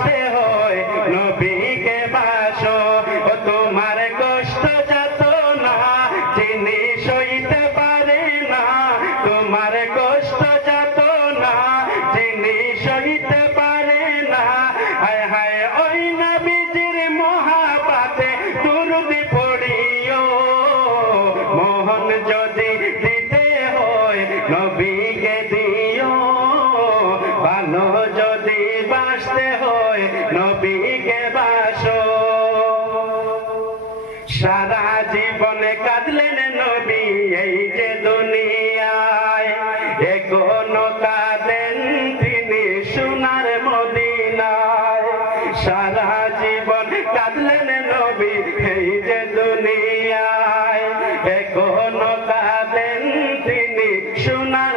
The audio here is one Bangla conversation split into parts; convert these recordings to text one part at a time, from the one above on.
বাঁচতে হয়। নবীকে বাসো, ও তোমার কষ্ট যত না যিনি সইতে পারে না। তোমার কষ্ট যত না যিনি সইতে পারে না। হায় হায়, ওই নবীজির মহাপাতে দুরুদি পড়িও। মোহন যদি দিতে হয়, নবীকে দিও। ভালো যদি বাঁচতে হয় নবীকে বাসো। সারা জীবনে কাঁদলেন নবী এই যে দুনিয়ায়। এখনও কাঁদেন তিনি সোনার মদিনায়। সারা জীবন কাঁদলেন নবী এই যে দুনিয়ায়। এখনও কাঁদেন তিনি সোনার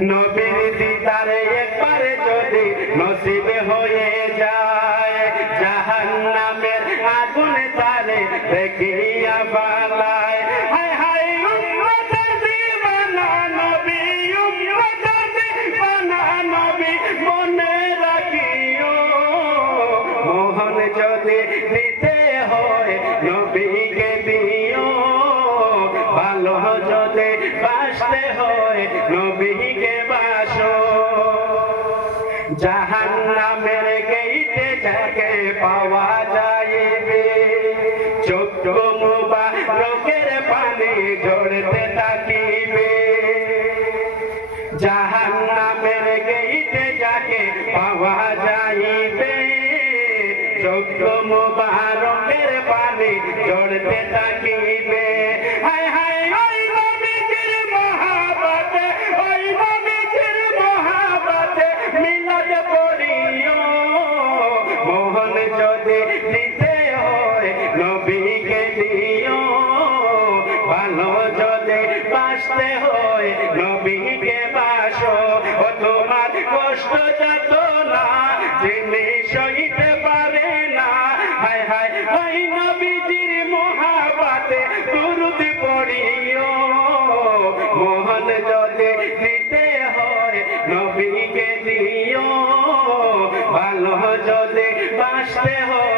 নবীর দিদারে একবার যদি নসিব হয়ে যায় জাহান নামের আগুন তারে দেখিয়া দিওয়ানা নবী নবী, মনে রাখিও। মোহন যদি দিতে হয়, নবীকে দিও। ভালো যদি বাসতে হয় নবীকে জাহান নামের গেইতে যাকে পাওয়া যাইবে। ছোট্ট মুবারকের পানি ঝরতে থাকিবে। জাহান নামের গেইতে যাকে পাওয়া যাইবে, ছোট্ট মুবারকের পানি ঝরতে থাকিবে। যদি বাসতে হয়, নবীকে বাসো। ও তোমার কষ্ট যত না যিনি সইতে পারে না। হায় হায় ওই নবীজির মহাবাতে দুরুদ পড়িও। মোহন যদি দিতে হয়, নবীকে দিও। ভালো যদি বাসতে হয়